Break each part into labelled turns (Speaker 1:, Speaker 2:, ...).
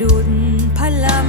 Speaker 1: ดุดพลัง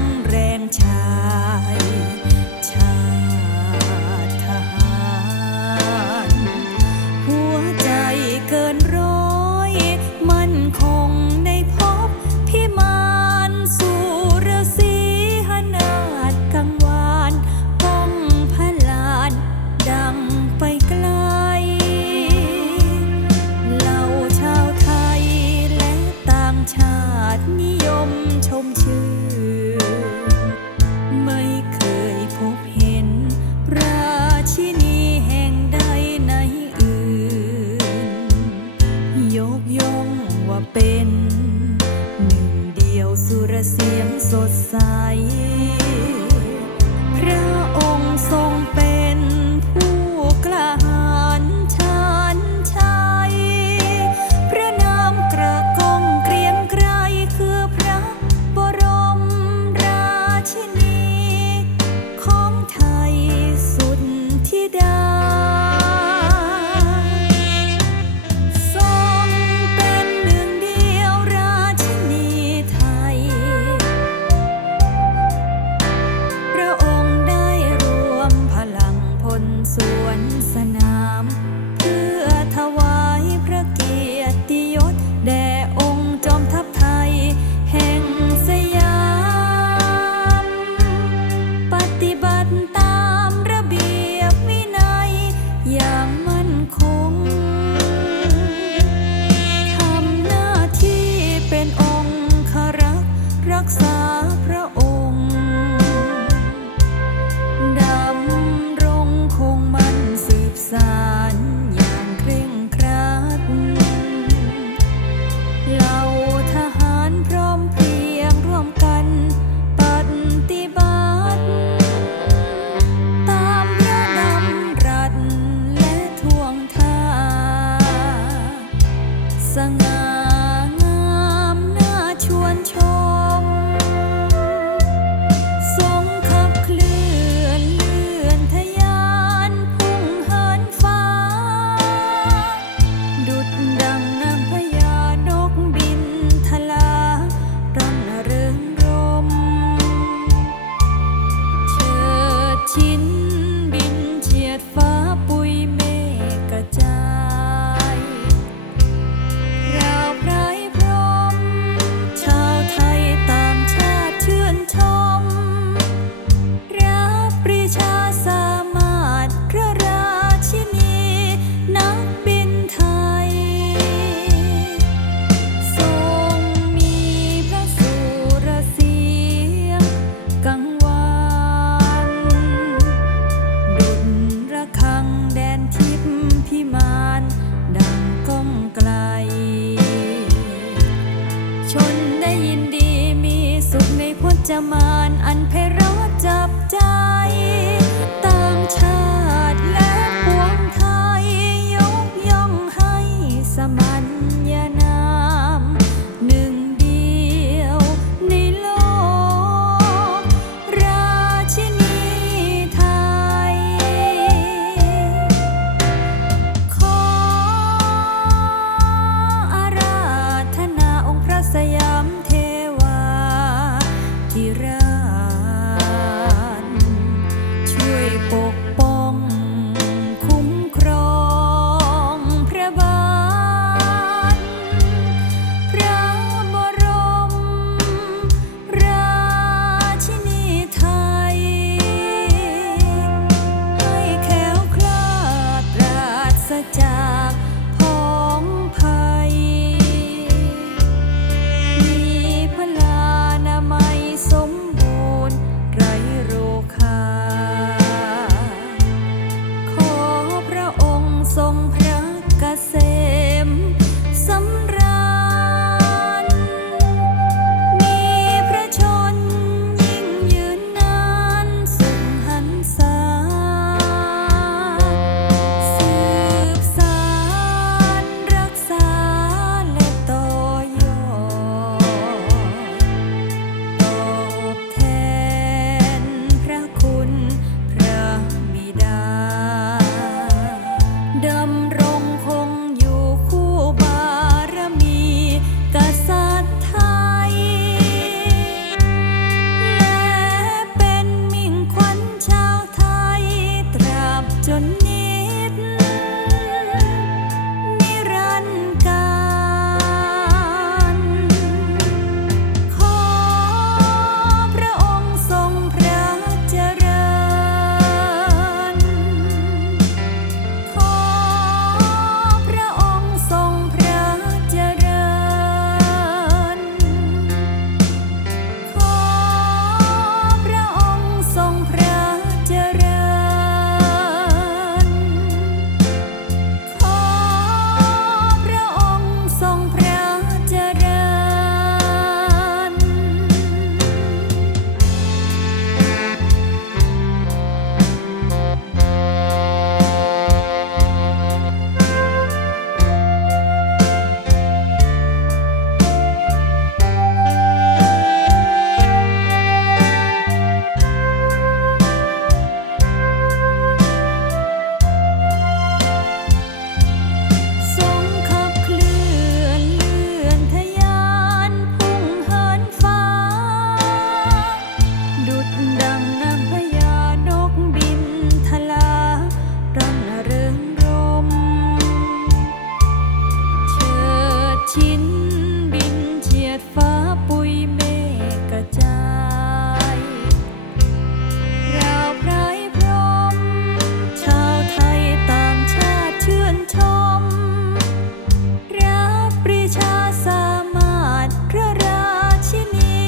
Speaker 1: ปรีชาสมารพระราชนี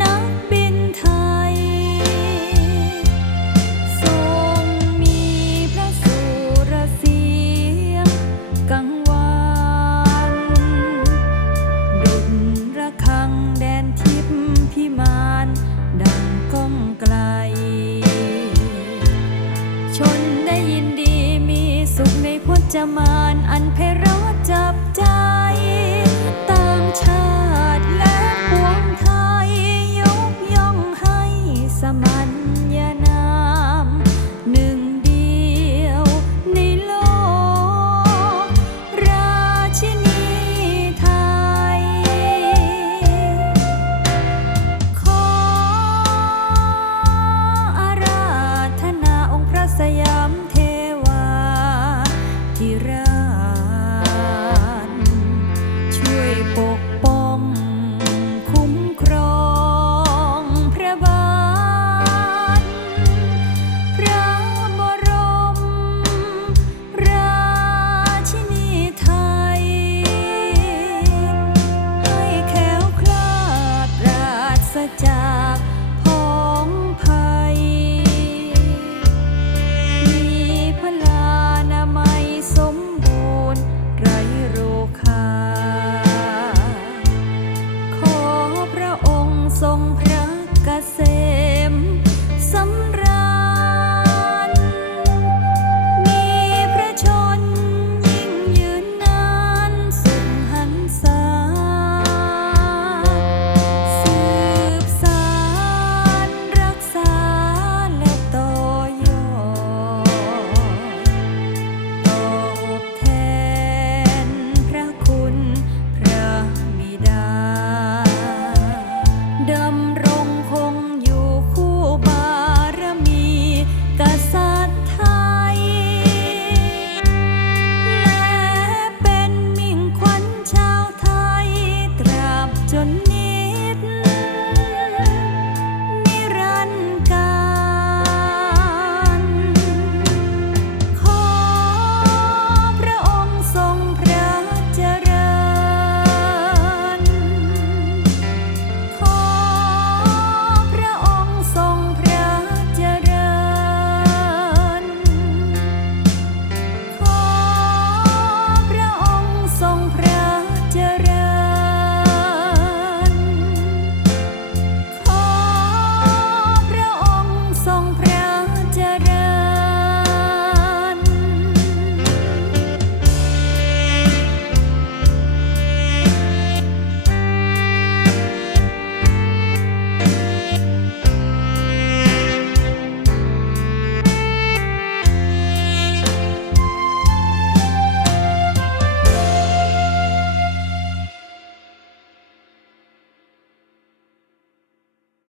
Speaker 1: นักบินไทย ทรงมีพระสุรเสียงกังวานดุจระฆังแดนทิพพิมานดังก้องไกล ชนได้ยินดีมีสุขในพจมานอันเพร